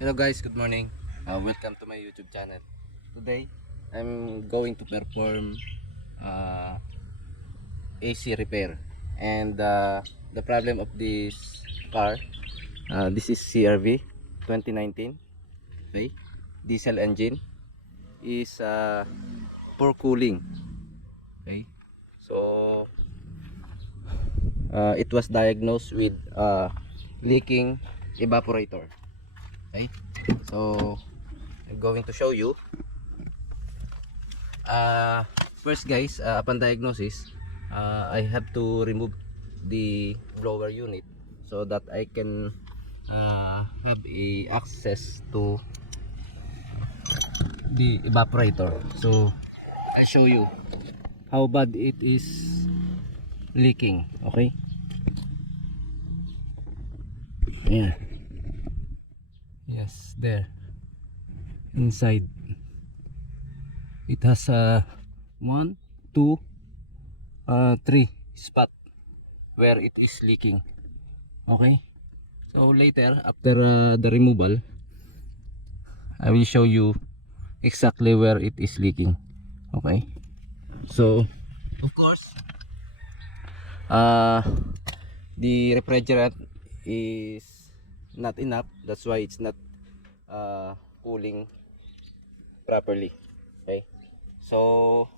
Hello guys, good morning. Welcome to my YouTube channel. Today, I'm going to perform uh, AC repair. And the problem of this car, this is CRV 2019, okay? Diesel engine is poor cooling. Okay, so it was diagnosed with leaking evaporator. Okay, so I'm going to show you. uh, First guys, upon diagnosis, I have to remove the blower unit so that I can have a access to the evaporator. So I'll show you how bad it is leaking. Okay, yeah, yes, there inside it has a 1 2 3 spot where it is leaking. Okay, so later after the removal, I will show you exactly where it is leaking. Okay, so of course, uh, the refrigerant is not enough. That's why it's not cooling properly. Okay, so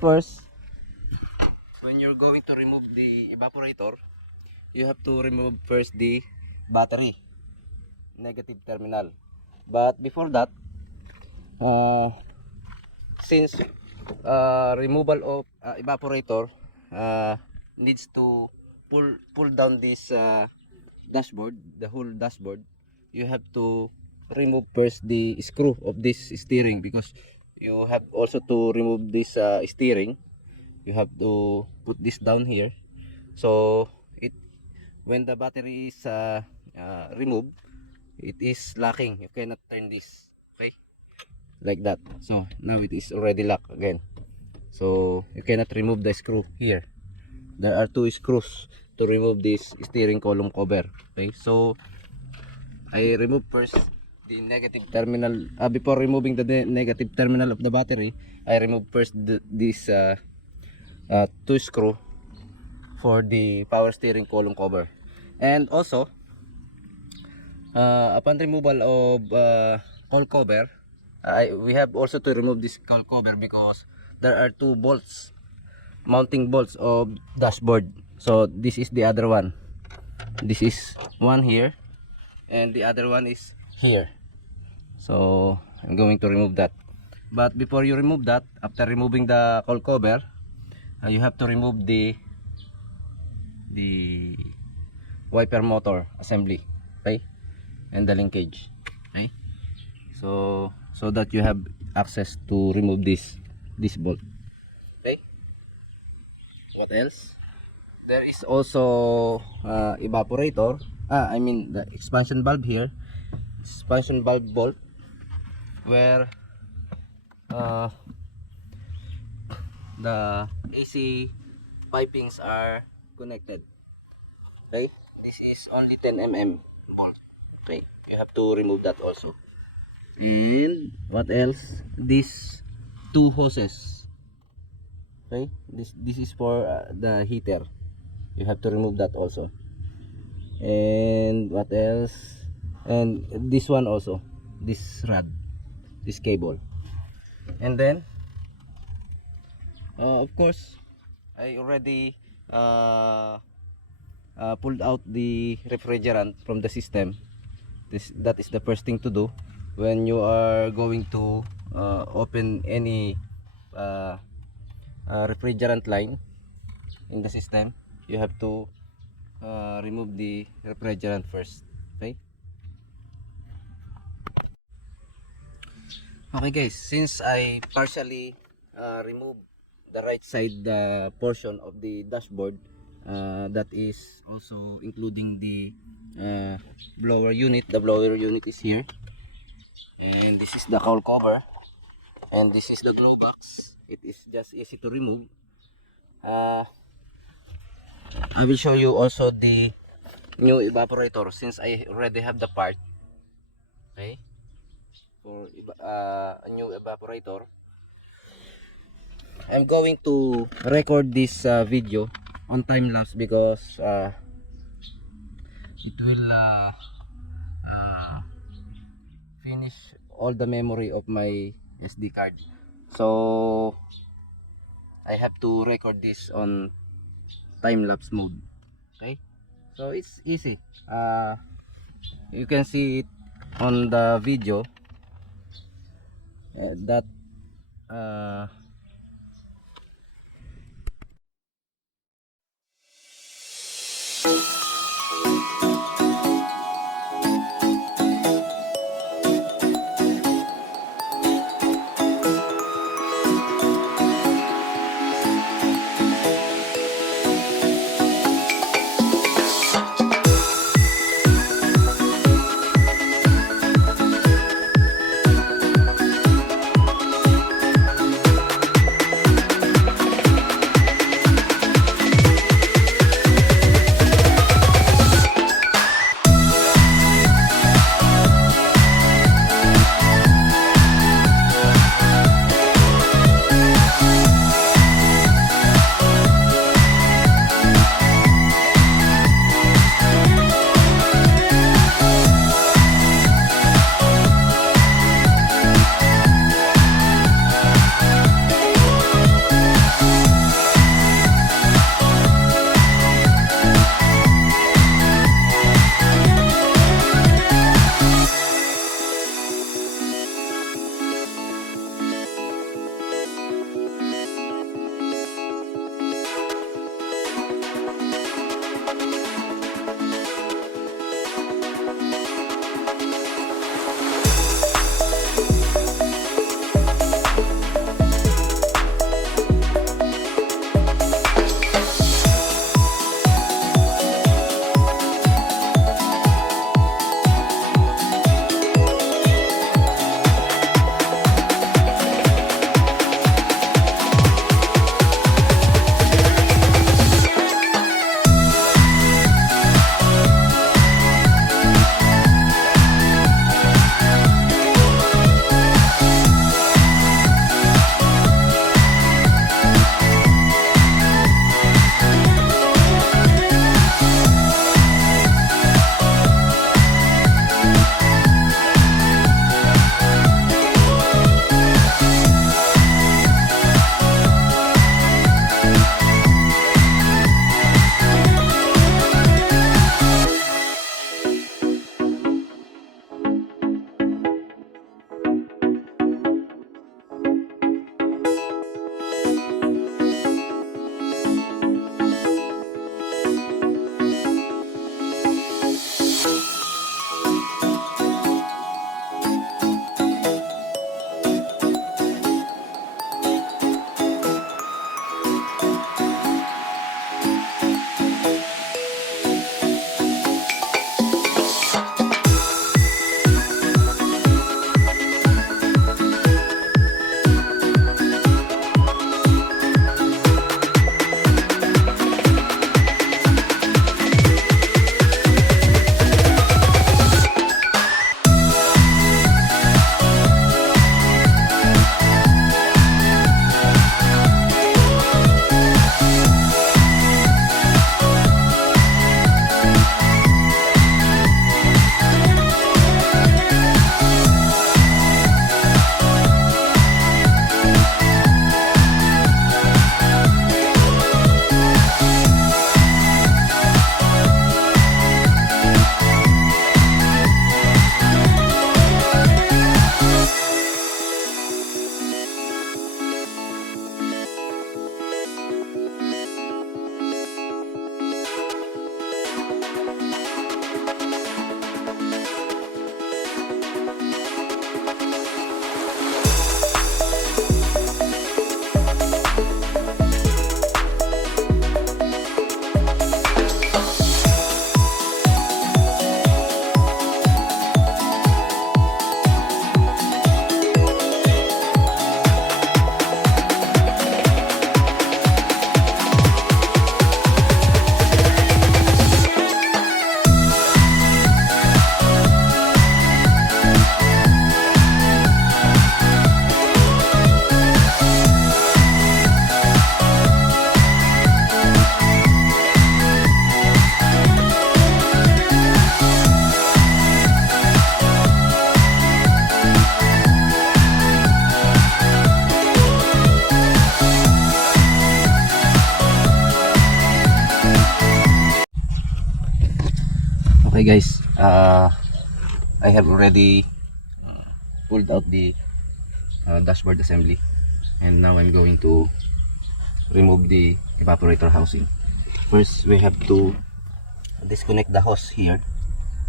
first, when you're going to remove the evaporator, you have to remove first the battery negative terminal. But before that, uh, since removal of evaporator needs to pull down this dashboard, the whole dashboard, you have to remove first the screw of this steering, because you have also to remove this steering. You have to put this down here, so it when the battery is removed, it is locking. You cannot turn this, okay, like that. So now it is already locked again, so you cannot remove the screw here. There are two screws to remove this steering column cover. Okay, so I remove first the negative terminal. Before removing the negative terminal of the battery, I remove first this two screw for the power steering column cover. And also, upon removal of cowl cover, we have also to remove this cowl cover because there are two bolts, mounting bolts of dashboard. So this is the other one. This is one here, and the other one is here. So I'm going to remove that. But before you remove that, after removing the cowl cover, you have to remove the wiper motor assembly, okay, and the linkage. Okay, so that you have access to remove this bolt. Okay, what else? There is also evaporator, I mean the expansion valve here, expansion valve bolt, where uh, the AC pipings are connected. Okay, this is only 10 mm bolt. Okay, you have to remove that also. And what else? These two hoses. Okay, this is for the heater. You have to remove that also. And what else? And this one also, this rod, this cable. And then of course, I already uh, pulled out the refrigerant from the system. That is the first thing to do when you are going to open any uh, refrigerant line in the system. You have to remove the refrigerant first. Okay, okay guys, since I partially remove the right side portion of the dashboard, that is also including the uh, blower unit. The blower unit is here, and this is the cowl cover, and this is the glow box. It is just easy to remove. uh, I will show you also the new evaporator, since I already have the part. Okay, for a new evaporator. I'm going to record this video on time lapse because it will finish all the memory of my SD card. So I have to record this on time lapse mode. Okay, so it's easy. You can see it on the video that uh, guys, I have already pulled out the dashboard assembly, and now I'm going to remove the evaporator housing. First we have to disconnect the hose here,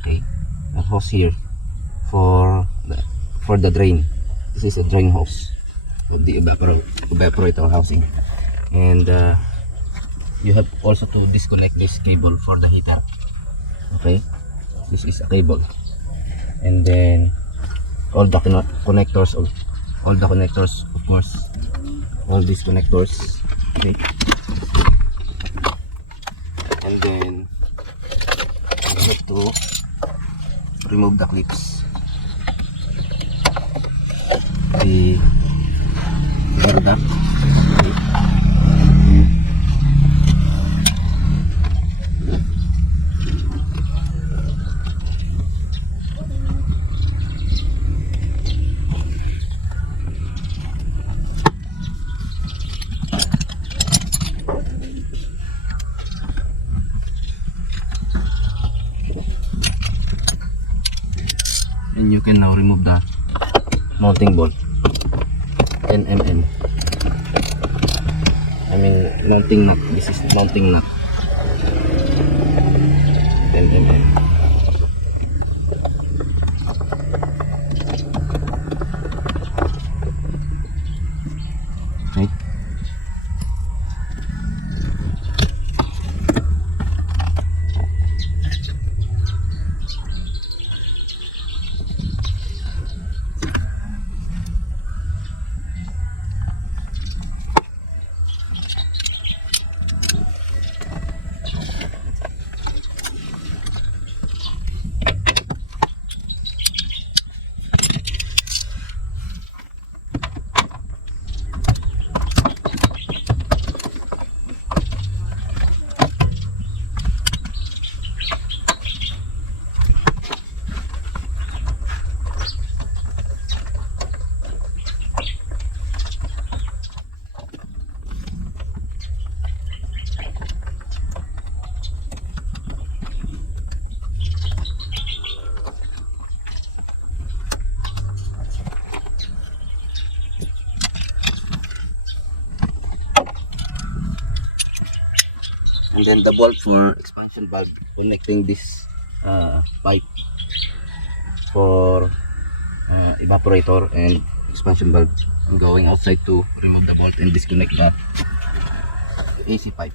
okay, the hose here for the drain. This is a drain hose of the evaporator housing, and you have also to disconnect this cable for the heater. Okay, this is a cable, and then all the connectors, of course, all these connectors. Okay, and then you have to remove the clips, the air duct. Okay. And you can now remove the mounting bolt, 10 mm. I mean mounting nut. This is mounting nut, 10 mm. Okay. And then the bolt for expansion valve connecting this pipe for evaporator and expansion valve. I'm going outside to remove the bolt and disconnect the AC pipe.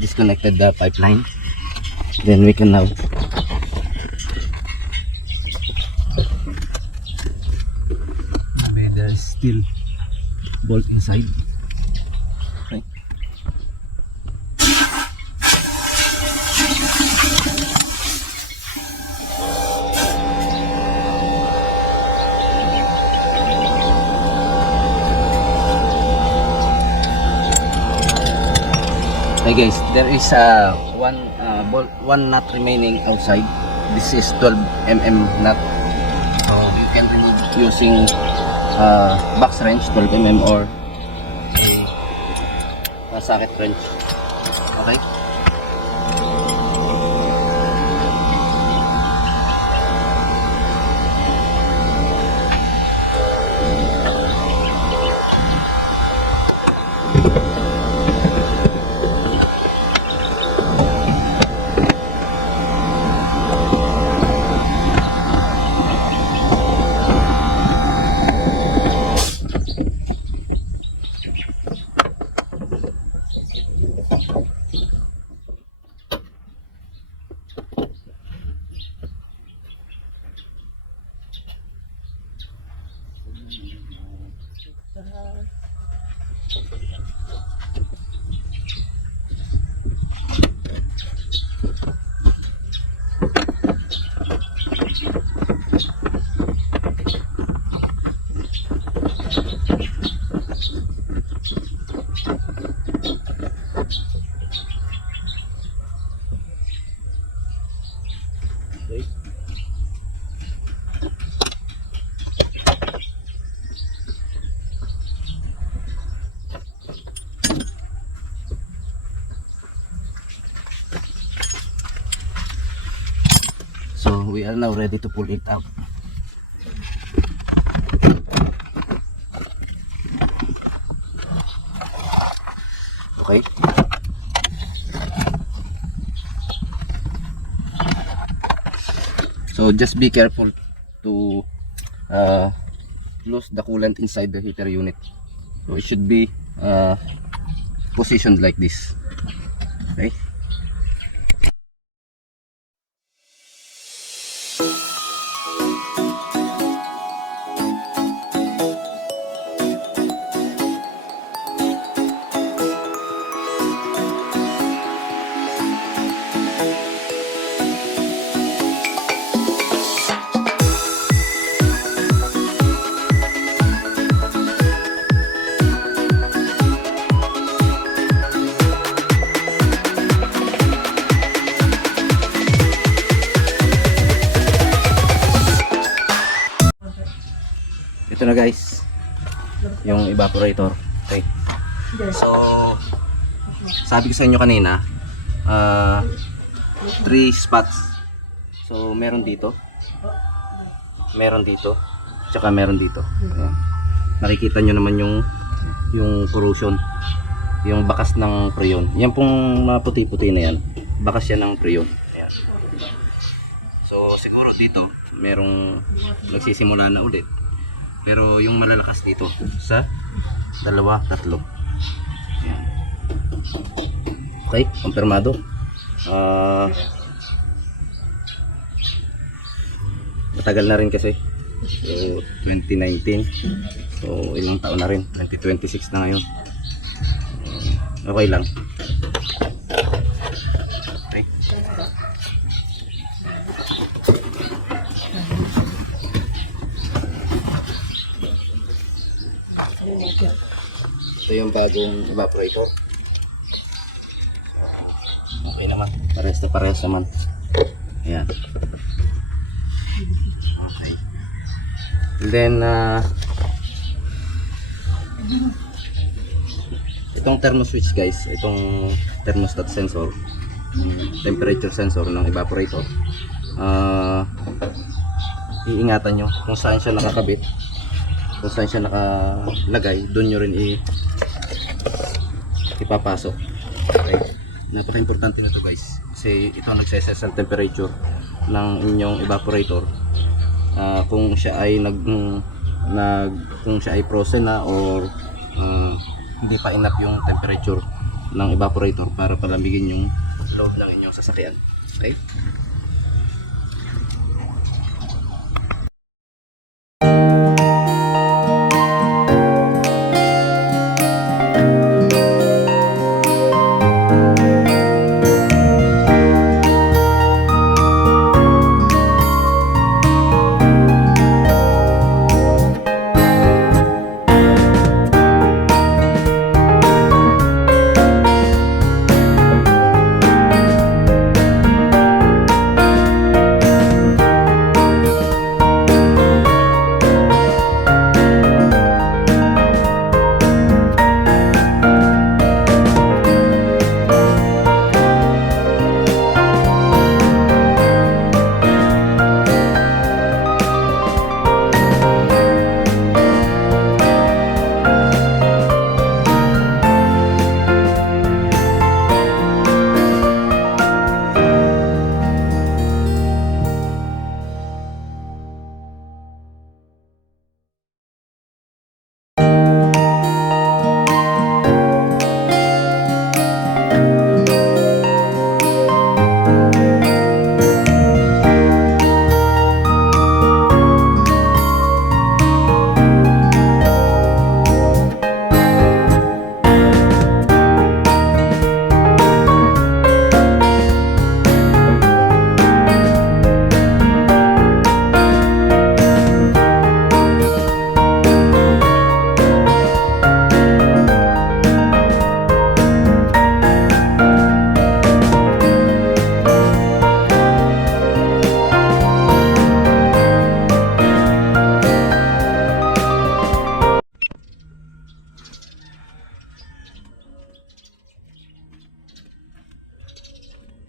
disconnected the pipeline. Then we can now there is still bolt inside. Okay. Hey guys, there is one nut remaining outside. This is 12 mm nut. So you can remove using box wrench 12 mm or a socket wrench. Okay. So we are now ready to pull it out. Okay. So just be careful to lose the coolant inside the heater unit. So it should be positioned like this. Okay. Ito na guys, yung evaporator. Okay. So, sabi ko sa inyo kanina, 3 spots. So, meron dito, tsaka meron dito. Nakikita nyo naman yung corrosion, yung bakas ng preyon. Yan pong mga puti-puti na yan, bakas yan ng preyon. Ayan. So, siguro dito, merong nagsisimula na ulit. Pero yung malalakas dito sa 2, 3. Ayan. Okay, kumpirmado. Matagal na rin kasi. So, 2019. So, ilang taon na rin. 2026 na ngayon. Okay lang. Okay. Ito yung bagong evaporator. Okay naman, parehas naman. Ayan. Okay. And then itong thermo switch guys, itong thermostat sensor, temperature sensor ng evaporator, iingatan nyo kung saan siya nakakabit, kung saan siya nakalagay, doon nyo rin ipapasok. Okay. Napaka-importante nito guys, kasi ito nagse-set ng temperature ng inyong evaporator. Kung siya ay kung siya ay frozen na or hindi pa enough yung temperature ng evaporator para palamigin yung loob ng inyong sasakyan. Okay?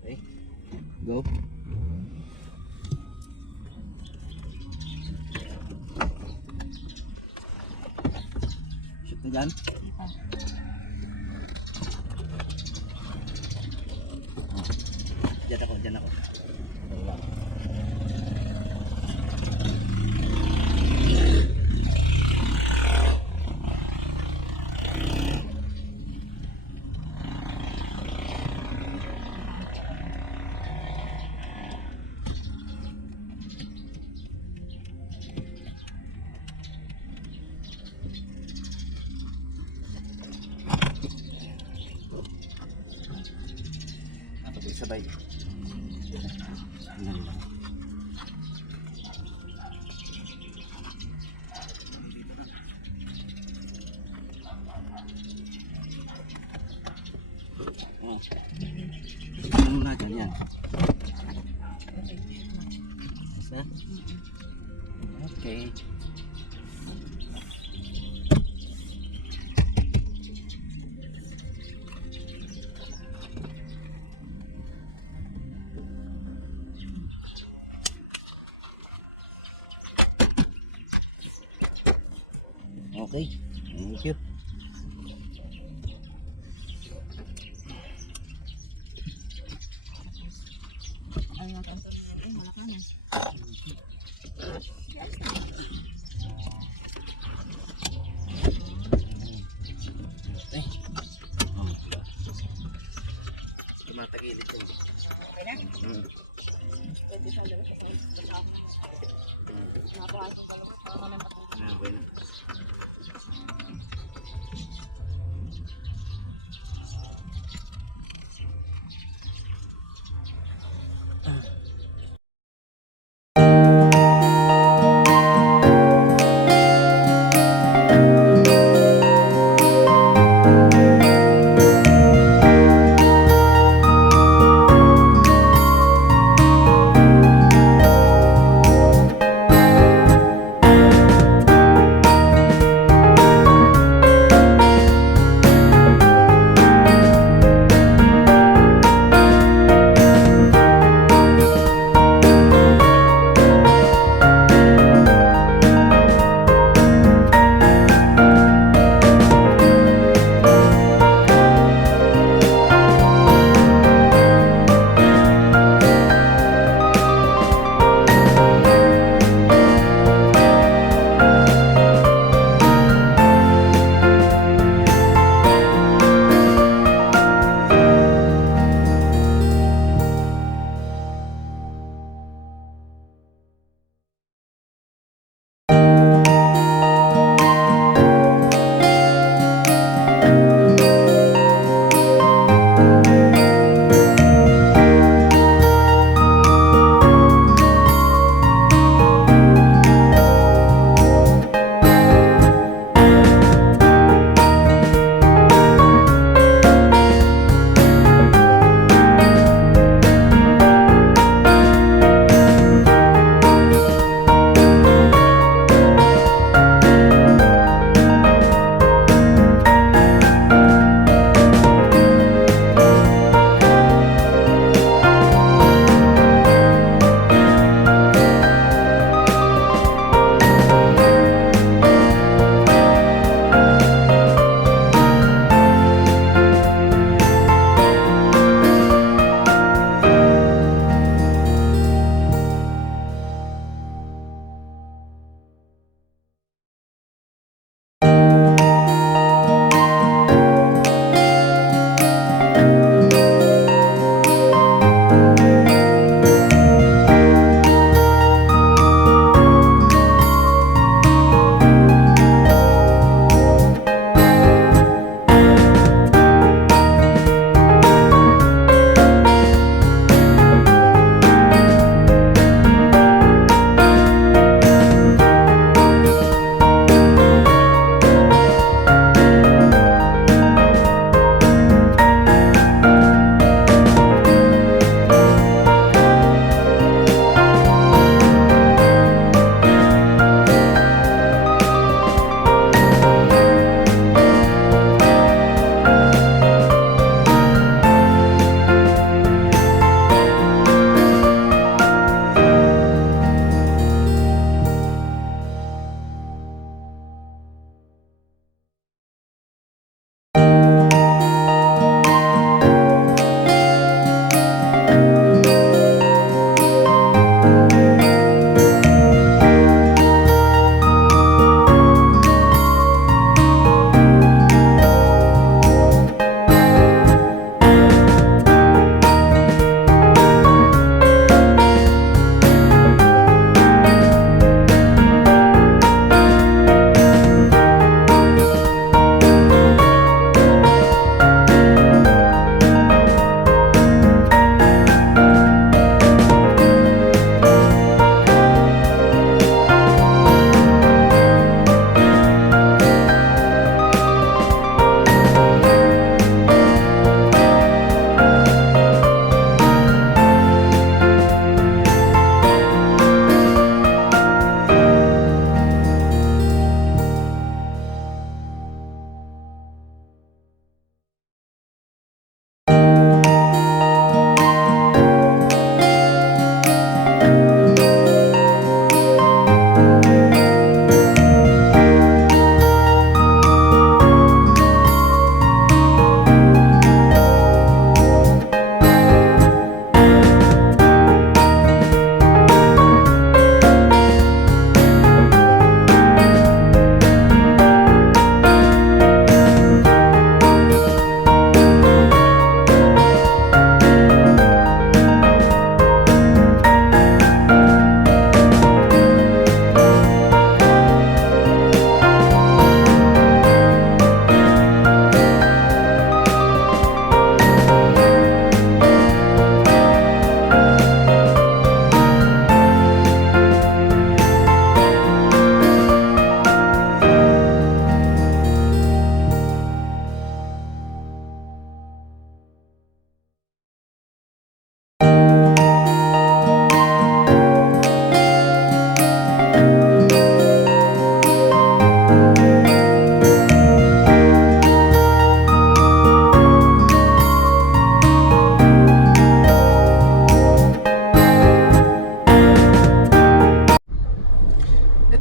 Okay, go. Shoot na dyan. Dyan ako, dyan ako. Wala. Sabay. Ano na dyan yan? Isa? Okay. Okay, thank you. Tumatagilid yun. Okay na? Pwede sa labas sa kasama. Napakasok sa labas. Para naman Okay na.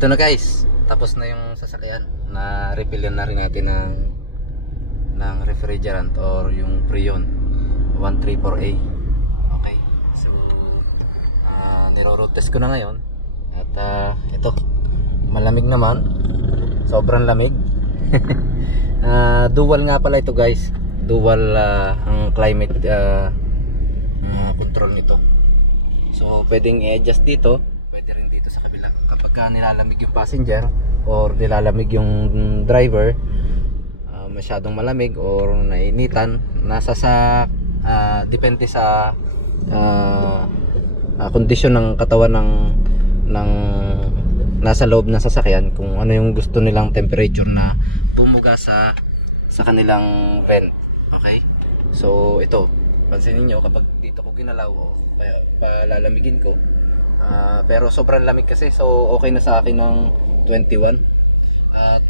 ito na guys, tapos na yung sasakyan. Na refill na rin natin ng refrigerant or yung Freon 134A. Okay, so niro-road test ko na ngayon. At ito, malamig naman, sobrang lamig. Dual nga pala ito guys, dual ang climate control nito. So pwedeng i-adjust dito, pwede rin dito sa kabila. Kapag nilalamig yung passenger or nilalamig yung driver, masyadong malamig or nainitan, nasa sa depende sa kondisyon ng katawan ng nasa loob ng sasakyan, kung ano yung gusto nilang temperature na bumuga sa kanilang vent. Okay, so ito, pansinin nyo kapag dito ko ginalaw o palalamigin ko, pero sobrang lamig kasi, so okay na sa akin ng 21. At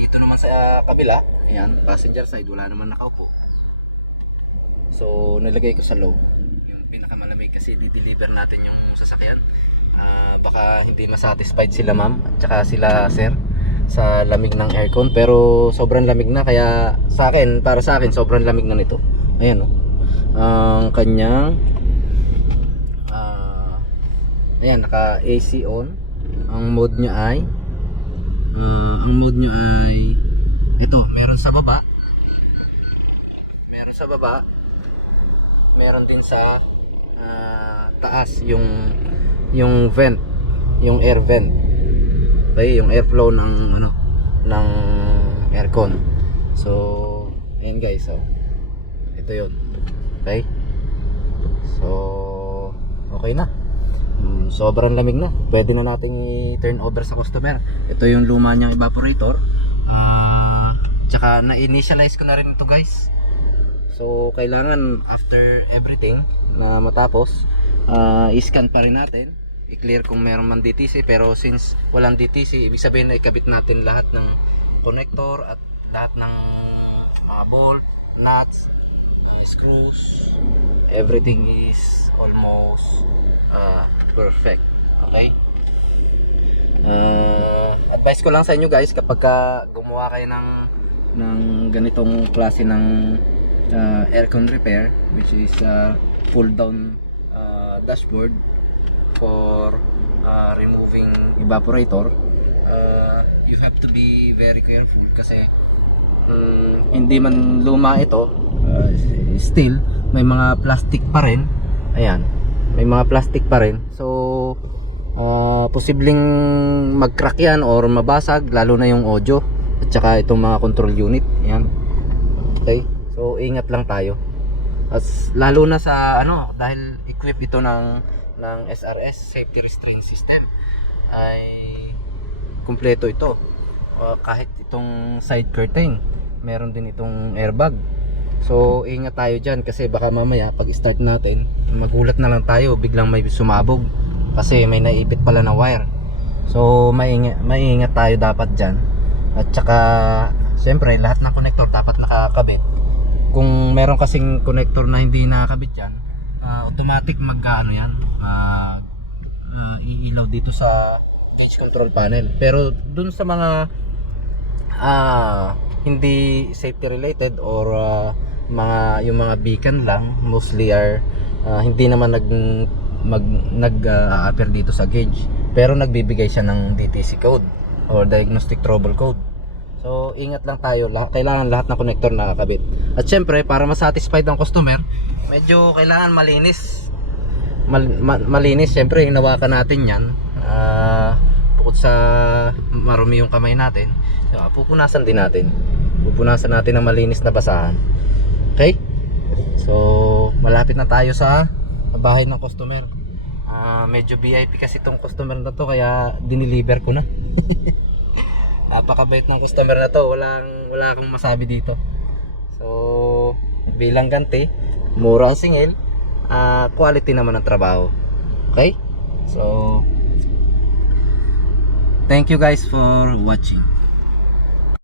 dito naman sa kabila, ayan, passenger side, wala naman nakaupo, so nilagay ko sa low, yung pinakamalamig, kasi di-deliver natin yung sasakyan. Baka hindi masatisfied sila ma'am at saka sila sir sa lamig ng aircon, pero sobrang lamig na, kaya sa akin, para sa akin, sobrang lamig na nito. Ayan oh, ang kanyang ayan, naka AC on. Ang mode niya ay ito, meron sa baba, meron din sa taas, yung vent, yung air vent. Okay, yung airflow ng ng aircon. So ayan guys, so ito yun. Okay, so okay na. Sobrang lamig na, pwede na natin i-turn over sa customer. Ito yung luma niyang evaporator, tsaka na-initialize ko na rin ito guys. So kailangan after everything na matapos, i-scan pa rin natin, i-clear kung meron man DTC. Pero since walang DTC, ibig sabihin na ikabit natin lahat ng connector at lahat ng mga bolt, nuts, screws, everything is almost perfect. Okay, advice ko lang sa inyo guys, kapag gumawa kayo ng ganitong klase ng aircon repair, which is pull down dashboard for removing evaporator, you have to be very careful, kasi hindi man luma ito, still may mga plastic pa rin. Ayan, may mga plastic pa rin, so posibleng mag-crack yan or mabasag, lalo na yung audio at saka itong mga control unit. Ayan, okay, so ingat lang tayo. As lalo na sa dahil equip ito ng SRS, safety restraint system, ay kumpleto ito. Kahit itong side curtain, meron din itong airbag. So ingat tayo dyan, kasi baka mamaya pag start natin, magulat na lang tayo, biglang may sumabog kasi may naipit pala na wire. So maingat tayo dapat dyan. At saka siyempre lahat ng connector dapat nakakabit. Kung meron kasing connector na hindi nakakabit yan, automatic yan, iilaw dito sa gauge control panel. Pero dun sa mga hindi safety related or yung mga beacon lang, mostly are hindi naman nag-appear dito sa gauge, pero nagbibigay siya ng DTC code or diagnostic trouble code. So ingat lang tayo, kailangan lahat ng connector nakakabit. At syempre para ma-satisfied ang customer, medyo kailangan malinis. Malinis, syempre hinawakan natin yan, bukod sa marumi yung kamay natin, pupunasan din natin. Pupunasan natin ng malinis na basahan. Okay, so malapit na tayo sa bahay ng customer. Medyo VIP kasi itong customer na to, kaya diniliver ko na. Napakabait ng customer na to, wala akong masabi dito. So bilang ganti, mura ang singil, quality naman ang trabaho. Okay, so thank you guys for watching.